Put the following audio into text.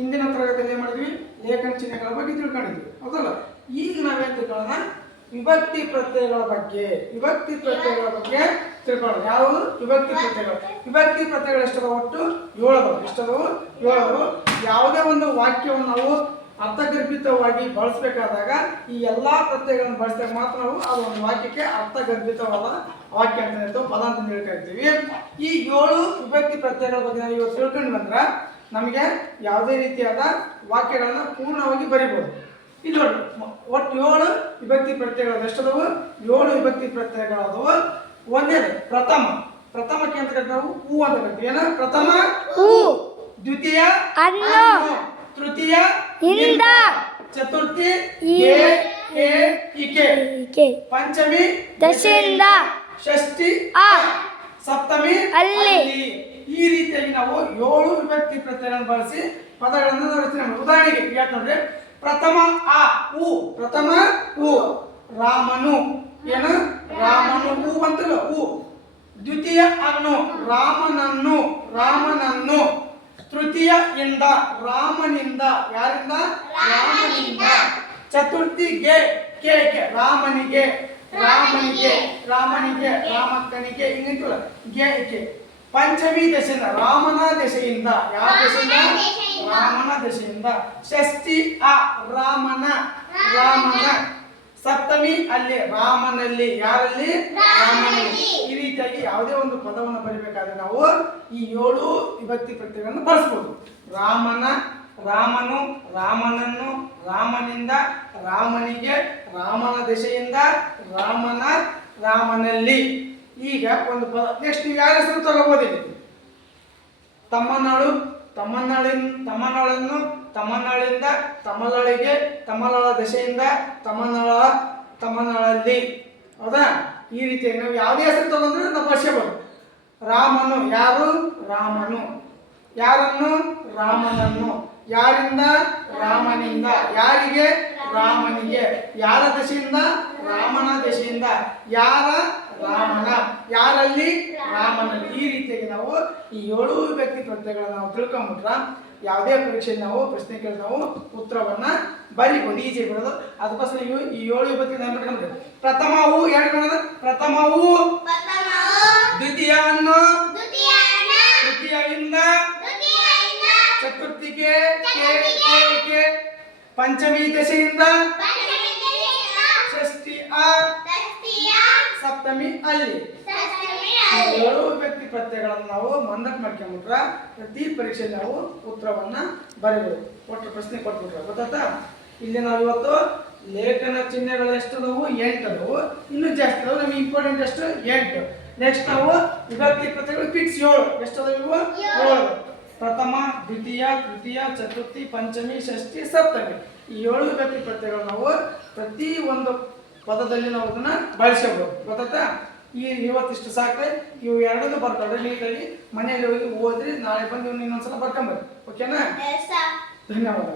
ಇಂದಿನ ತರಗತಿಯಲ್ಲಿ ಏನು ಮಾಡಿದ್ವಿ, ಲೇಖನ ಚಿಹ್ನೆಗಳ ಬಗ್ಗೆ ತಿಳ್ಕೊಂಡಿದ್ವಿ ಹೌದಲ್ಲ. ಈಗ ನಾವೇನು ತಿಳ್ಕೊಳ್ಳೋಣ, ವಿಭಕ್ತಿ ಪ್ರತ್ಯಯಗಳ ಬಗ್ಗೆ. ವಿಭಕ್ತಿ ಪ್ರತ್ಯಯಗಳ ಬಗ್ಗೆ ತಿಳ್ಕೊಳ್ಳೋಣ. ಯಾವುದು ವಿಭಕ್ತಿ ಪ್ರತ್ಯಯಗಳು? ವಿಭಕ್ತಿ ಪ್ರತ್ಯಯಗಳು ಎಷ್ಟದವು? ಒಟ್ಟು 7 ಅದಾವು. ಎಷ್ಟದವು? 7 ಅದಾವು. ಯಾವುದೇ ಒಂದು ವಾಕ್ಯವನ್ನು ನಾವು ಅರ್ಥಗರ್ಭಿತವಾಗಿ ಬಳಸಬೇಕಾದಾಗ ಈ ಎಲ್ಲ ಪ್ರತ್ಯಯಗಳನ್ನು ಬಳಸಿದಾಗ ಮಾತ್ರ ನಾವು ಅದು ಒಂದು ವಾಕ್ಯಕ್ಕೆ ಅರ್ಥಗರ್ಭಿತವಾದ ವಾಕ್ಯ ಅಂತ ಹೇಳ್ತೇವೆ, ಪದ ಅಂತ ಹೇಳ್ಕೊಳ್ತೀವಿ. ಈ 7 ವಿಭಕ್ತಿ ಪ್ರತ್ಯಯಗಳ ಬಗ್ಗೆ ನಾವು ಇವತ್ತು ತಿಳ್ಕೊಂಡು ಬಂದ್ರೆ ನಮಗೆ ಯಾವುದೇ ರೀತಿಯಾದ ವಾಕ್ಯಗಳನ್ನು ಪೂರ್ಣವಾಗಿ ಬರಿಬೋದು. ಇದು ನೋಡಿ, ಒಟ್ಟು 7 ವಿಭಕ್ತಿ ಪ್ರತ್ಯಯಗಳು ಎಷ್ಟದವು? 7 ವಿಭಕ್ತಿ ಪ್ರತ್ಯಯಗಳಾದವು. ಒಂದೇದು ಪ್ರಥಮ. ಪ್ರಥಮಕ್ಕೆ ಅಂತ ಕರಿತೀವಿ ನಾವು ಹೂ ಅಂತ ಕರಿತೀವಿ. ಏನ? ಪ್ರಥಮ ಹೂ, ದ್ವಿತೀಯ ಅನ್ನು, ತೃತೀಯ ಇಂದ, ಚತುರ್ಥಿ ಈಕೆ, ಪಂಚಮಿ ದಶೆಯಿಂದ, ಷಷ್ಠಿ ಸಪ್ತಮಿ ಅಲ್ಲಿ. ಈ ರೀತಿಯಾಗಿ ನಾವು 7 ವಿಭಕ್ತಿ ಪ್ರತ್ಯಯಗಳನ್ನು ಬಳಸಿ ಪದಗಳನ್ನು ರಚನೆ ಮಾಡಿ. ಉದಾಹರಣೆಗೆ ಯಾಕೆ ನೋಡ್ರಿ, ಪ್ರಥಮ ಆ ಹೂ, ಪ್ರಥಮ ಹೂ ರಾಮನು. ಏನು? ರಾಮನು ಹೂ ಅಂತಲ್ಲ ಹೂ. ದ್ವಿತೀಯ ಅನ್ನು ರಾಮನನ್ನು, ರಾಮನನ್ನು. ತೃತೀಯ ಇಂದ ರಾಮನಿಂದ, ಯಾರಿಂದ? ರಾಮನಿಂದ. ಚತುರ್ಥಿ ಗೆ ರಾಮನಿಗೆ, ರಾಮನಿಗೆ, ರಾಮನಿಗೆ, ರಾಮಕ್ಕನಿಗೆ, ಹಿಂಗಿಂತಲ್ಲ ಗೆ. ಪಂಚಮಿ ದಶೆಯಿಂದ ರಾಮನ ದಶೆಯಿಂದ, ಯಾವ ದಶೆಯಿಂದ? ರಾಮನ ದಶೆಯಿಂದ. ಷಷ್ಠಿ ರಾಮನ, ರಾಮನ. ಸಪ್ತಮಿ ಅಲ್ಲಿ ರಾಮನಲ್ಲಿ, ಯಾರಲ್ಲಿ? ರಾಮನಲ್ಲಿ. ಈ ರೀತಿಯಾಗಿ ಯಾವುದೇ ಒಂದು ಪದವನ್ನು ಬರೀಬೇಕಾದ್ರೆ ನಾವು ಈ 7 ವಿಭಕ್ತಿ ಪ್ರತ್ಯಯಗಳನ್ನು ಬಳಸಬಹುದು. ರಾಮನ, ರಾಮನು, ರಾಮನನ್ನು, ರಾಮನಿಂದ, ರಾಮನಿಗೆ, ರಾಮನ ದಶೆಯಿಂದ, ರಾಮನ, ರಾಮನಲ್ಲಿ. ಈಗ ಒಂದು ಪದ ನೆಕ್ಸ್ಟ್ ನೀವು ಯಾರ ಹೆಸರು ತಗೋಬೋದಿಲ್ಲ. ತಮ್ಮನಾಳು, ತಮ್ಮನಾಳನ್ನು, ತಮ್ಮನಾಳಿಂದ, ತಮ್ಮನಾಳಿಗೆ, ತಮ್ಮನಾಳ ದಶೆಯಿಂದ, ತಮ್ಮನಾಳಲ್ಲಿ. ಹೌದಾ? ಈ ರೀತಿಯಾಗಿ ನಾವು ಯಾವುದೇ ಹೆಸರು ತಗೊಂಡ್ರೆ ನಾವು ಬಳಸಬಹುದು. ರಾಮನು, ಯಾರು? ರಾಮನು. ಯಾರನ್ನು? ರಾಮನನ್ನು. ಯಾರಿಂದ? ರಾಮನಿಂದ. ಯಾರಿಗೆ? ರಾಮನಿಗೆ. ಯಾರ ದಶೆಯಿಂದ? ರಾಮನ ದಶೆಯಿಂದ. ಯಾರ? ರಾಮನ. ಯಾರಲ್ಲಿ? ರಾಮನಲ್ಲಿ. ಈ ರೀತಿಯಾಗಿ ನಾವು ಈ 7 ವಿಭಕ್ತಿ ಪ್ರತ್ಯಯಗಳನ್ನು ನಾವು ತಿಳ್ಕೊಂಡ್ಬಿಟ್ರ ಯಾವುದೇ ಪರೀಕ್ಷೆಯಲ್ಲಿ ನಾವು ಪ್ರಶ್ನೆ ಕೇಳಿ ನಾವು ಉತ್ತರವನ್ನ ಬರಿಬಹುದು, ಈಜಿ ಬರೋದು. ಅದಕ್ಕೋಸ್ಕರ ಈ 7 ವಿಭಕ್ತಿ ನೆನಪಿಟ್ಕೊಂಡ್ರೆ ಪ್ರಥಮವು ಹೇಳ್ಕೊಳ್ಳೋದು. ಪ್ರಥಮವು, ದ್ವಿತೀಯ ಅನ್ನು, ತೃತೀಯ ಇಂದ, ಚತುರ್ಥಿಗೆ ಪಂಚಮಿ ದಶೆಯಿಂದ, ಷಷ್ಠಿ ಸಪ್ತಮಿ ಅಲ್ಲಿ. 7 ವಿಭಕ್ತಿ ಪ್ರತ್ಯಯಗಳನ್ನು ನಾವು ಮಂದಟ್ ಮಾಡ್ಕೊಂಡ್ಬಿಟ್ರ ಪ್ರತಿ ಪರೀಕ್ಷೆಯಲ್ಲಿ ನಾವು ಉತ್ತರವನ್ನ ಬರೀಬಹುದು. ಒಟ್ಟು ಪ್ರಶ್ನೆ ಕೊಟ್ಬಿಟ್ರ ಗೊತ್ತಾ. ಇಲ್ಲಿ ನಾವು ಇವತ್ತು ಲೇಖನ ಚಿಹ್ನೆಗಳು ಎಷ್ಟದವು? 8 ಅದಾವು. ಇನ್ನೂ ಜಾಸ್ತಿ ಅದಾವು. ನಮಗೆ ಇಂಪಾರ್ಟೆಂಟ್ ಎಷ್ಟು? 8. ನೆಕ್ಸ್ಟ್ ನಾವು ವಿಭಕ್ತಿ ಪ್ರತ್ಯಯಗಳು ಫಿಕ್ಸ್ 7. ಎಷ್ಟದವು ಇವು? 7. ಪ್ರಥಮ, ದ್ವಿತೀಯ, ತೃತೀಯ, ಚತುರ್ಥಿ, ಪಂಚಮಿ, ಷಷ್ಠಿ, ಸಪ್ತಮಿ. ಈ 7 ವಿಭಕ್ತಿ ಪ್ರತ್ಯಯಗಳು ನಾವು ಪ್ರತಿ ಒಂದು ಪದದಲ್ಲಿ ನಾವು ಅದನ್ನ ಬಳಸಬಹುದು ಗೊತ್ತಾ. ಈ ಇವತ್ತಿಷ್ಟು ಸಾಕ್ರೆ. ಇವು 2 ಬರ್ತಾವೆ ನೀಟಾಗಿ ಮನೆಯಲ್ಲಿ ಹೋಗಿ ಓದ್ರಿ. ನಾಳೆ ಬಂದು ಇನ್ನೊಂದ್ಸಲ ಬರ್ಕೊಂಬರ್ರಿ. ಓಕೆನಾ? ಧನ್ಯವಾದ.